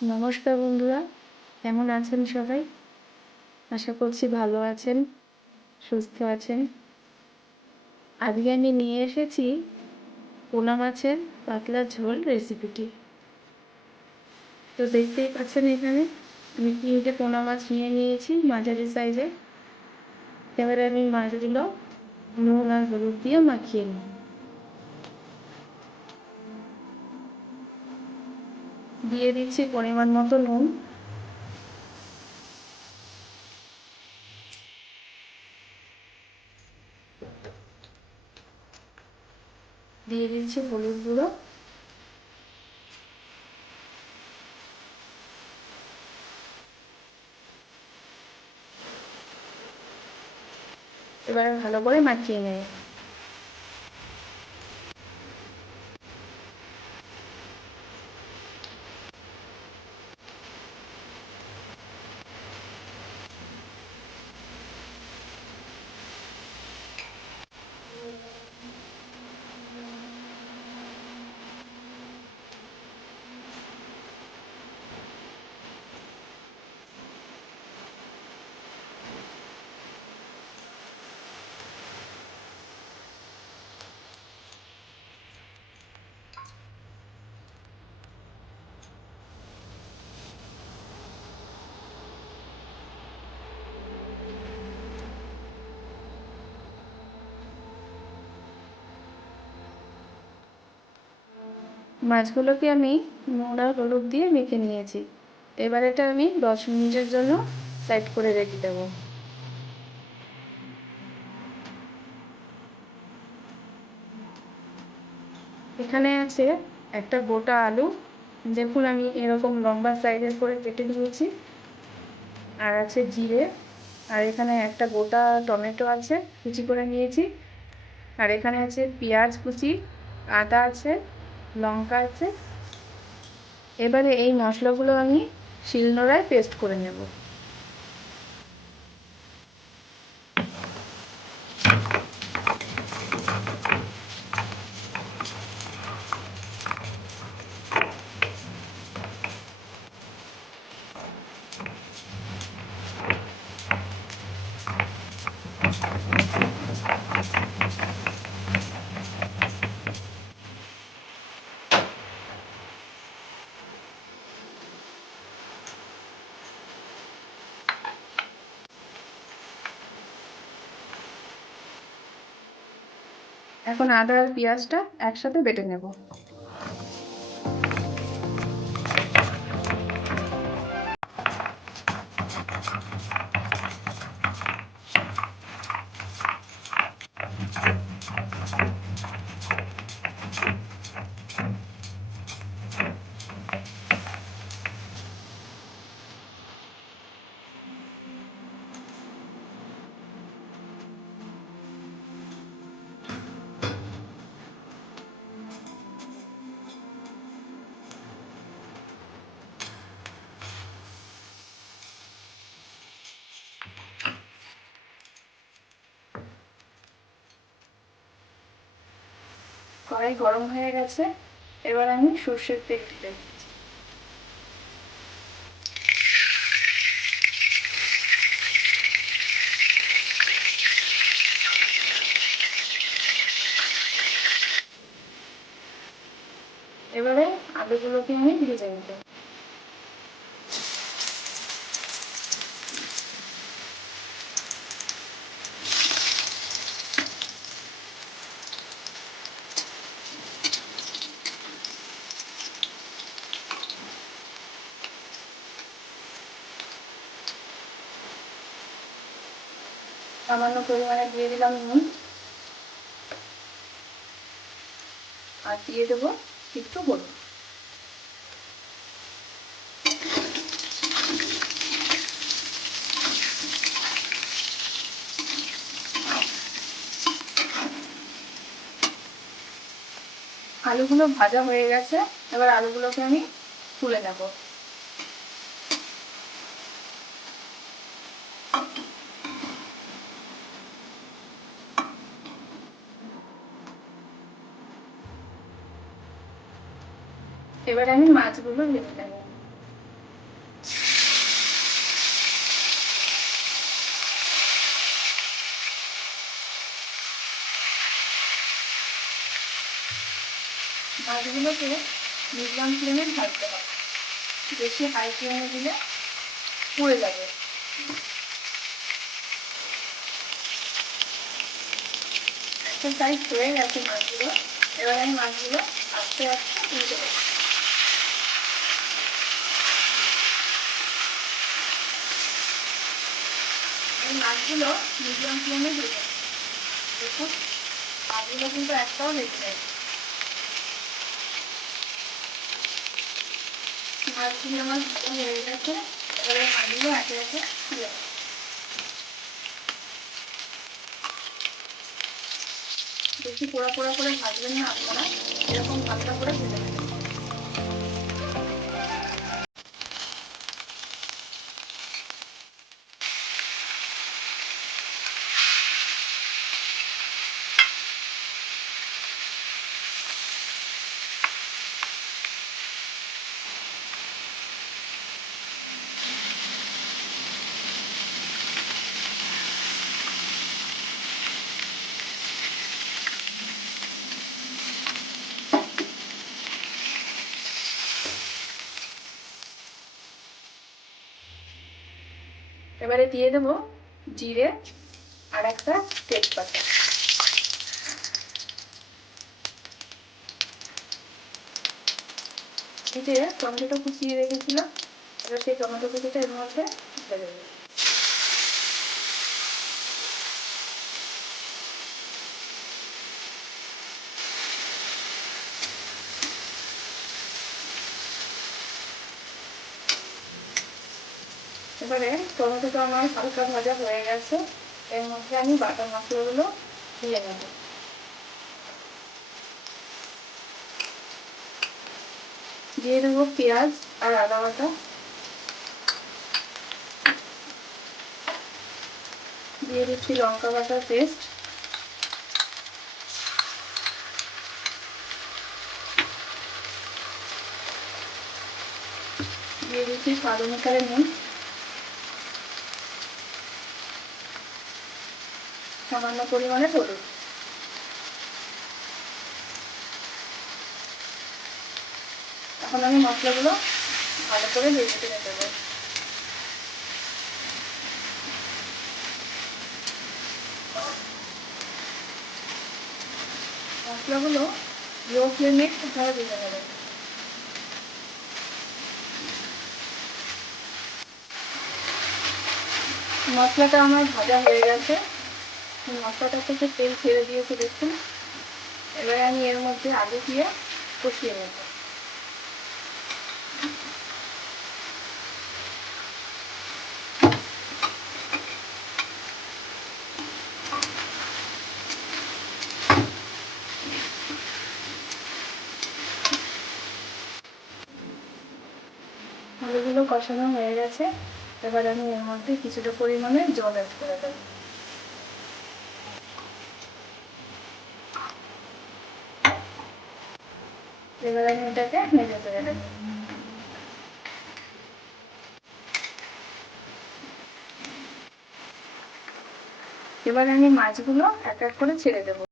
নমস্কার বন্ধুরা, কেমন আছেন সবাই? আশা করছি ভালো আছেন, সুস্থ আছেন। আজকে আমি নিয়ে এসেছি পোনা মাছের পাতলা ঝোল রেসিপিটি। তো দেখতেই পাচ্ছেন এখানে আমি 3টে পোনা মাছ নিয়ে নিয়েছি মাঝারি সাইজের। এবারে আমি মাছগুলো নুন আর হলুদ দিয়ে মাখিয়ে নিই। দিয়ে দিচ্ছি পরিমাণ মতো নুন, দিয়ে দিচ্ছি হলুদ গুঁড়ো, এবারে ভালো করে মাখিয়ে নেব। মাছগুলোকে আমি নুন আর হলুদ দিয়ে মেখে নিয়েছি। এবার এটা আমি 10 মিনিটের জন্য সাইড করে রেখে দেবো। এখানে আছে একটা গোটা আলু, দেখুন আমি এরকম লম্বা সাইজের করে কেটে নিয়েছি। আর আছে জিরে, আর এখানে একটা গোটা টমেটো আছে কুচি করে নিয়েছি। আর এখানে আছে পেঁয়াজ কুচি, আদা আছে, লঙ্কা আছে। এবারে এই মশলাগুলো আমি শিলনোড়ায় পেস্ট করে নেব। এখন আদা আর পেঁয়াজটা একসাথে বেটে নেব। কড়াই গরম হয়ে গেছে, এবার আমি সর্ষের তেল দিতে দিচ্ছি। এবারে আলুগুলোকে আমি ভেজে নেব। সামান্য পরিমাণে দিয়ে দিলাম নুন, আর দিয়ে দেবো একটু হলুদ। আলুগুলো ভাজা হয়ে গেছে, এবার আলুগুলোকে আমি তুলে নেব। এবার আমি মাছগুলো ভেজে নেব। মাছগুলোকে মিডিয়াম ফ্লেমে ভাজতে হবে, বেশি হাই ফ্লেমে দিলে পুড়ে যাবে। একটা সাইজ হয়ে গেছে মাছগুলো, এবার আমি মাছগুলো আস্তে আস্তে তুলতে দেবো। এই মাছগুলো মিডিয়াম ফ্লেমে ভেজে দেখুন, মাছগুলো কিন্তু একটাও লেগে যায়। মাছগুলো আমার ভালো হয়ে গেছে, এবারে মাছগুলো একে একে তুলে দেবো। বেশি পোড়া পোড়া করে ভাজবেন না আপনারা, এরকম হালকা করে ভেজে নেবেন। এবারে দিয়ে দেবো জিরে আর একটা তেজপাতা। এই যে টমেটোটা কুচিয়ে রেখেছিলাম, এবার সেই টমেটো কুচিটা এর মধ্যে ঢেলে দেবো। এবারে টমেটোটা আমার হালকা ভাজা হয়ে গেছে, এর মধ্যে আমি বাটা মশলাগুলো দিয়ে নেব। দিয়ে দেবো পেঁয়াজ আর আদা বাটা, দিয়ে দিচ্ছি লঙ্কা বাটার পেস্ট, দিয়ে দিচ্ছি স্বাদ অনুসারে নুন, সামান্য পরিমাণে হলুদ। এখন আমি মশলাগুলো ভালো করে ভেজে তুলে দেবো। মশলাগুলো লো ফ্লেমে আপনারা ভেজে নেবেন। মশলাটা আমার ভাজা হয়ে গেছে, মশলাটা থেকে তেল ছেড়ে দিয়েছে দেখুন। এবারে আমি এর মধ্যে আলু দিয়ে কষিয়ে নেব। আলুগুলো কষানো হয়ে গেছে, এবার আমি এর মধ্যে কিছুটা পরিমাণে জল অ্যাড করে দেবো। এবার আমি এটাকে নেড়ে চেড়ে দেবো। এবার আমি মাছগুলো এক এক করে ছেড়ে দেবো।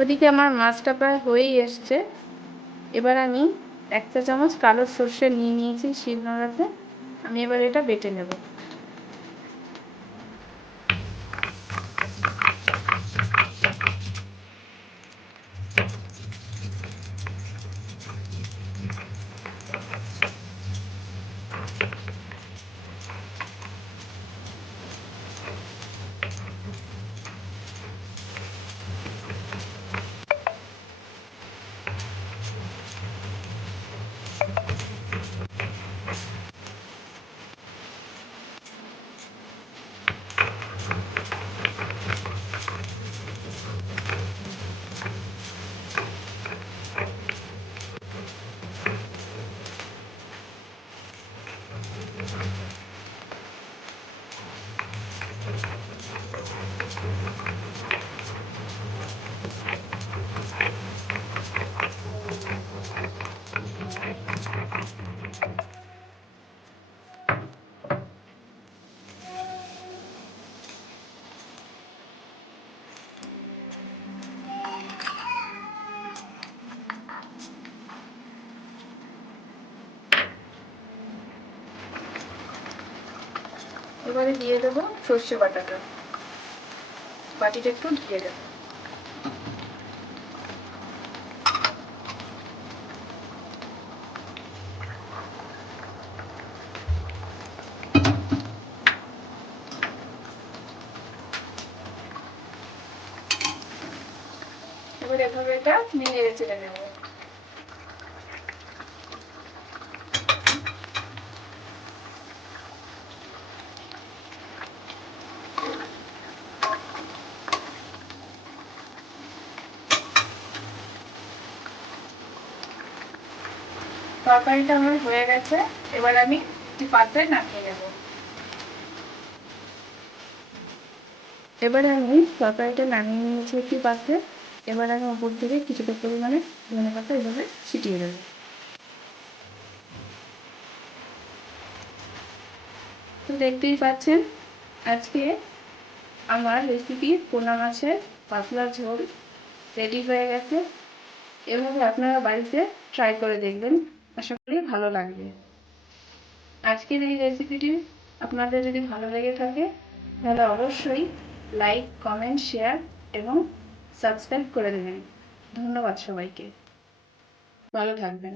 ওদিকে আমার মাছটা প্রায় হয়েই এসছে, এবার আমি 1 চা চামচ কালো সর্ষে নিয়ে নিয়েছি শিলনোড়াতে, আমি এবার এটা বেটে নেব। এবারে দিয়ে দেবো সর্ষে বাটাটা, বাটিটা একটু ধুয়ে দেবো। এবার এভাবে এটা নেড়ে চেড়ে নেবো। তরকারিটা আমার হয়ে গেছে, এবার আমি একটি পাত্রে নামিয়ে নেব। এবারে আমি তরকারিটা নামিয়ে নিয়েছি একটি পাত্রে। এবার আমি উপর থেকে কিছুটা পরিমাণে ধনেপাতা এভাবে ছিটিয়ে দেবো। তো দেখতেই পাচ্ছেন আজকে আমার রেসিপি পোনা মাছের পাতলা ঝোল রেডি হয়ে গেছে। এভাবে আপনারা বাড়িতে ট্রাই করে দেখবেন, আশা করি ভালো লাগবে। আজকের এই রেসিপিটি আপনাদের যদি ভালো লেগে থাকে তাহলে অবশ্যই লাইক, কমেন্ট, শেয়ার এবং সাবস্ক্রাইব করে দেবেন। ধন্যবাদ সবাইকে, ভালো থাকবেন।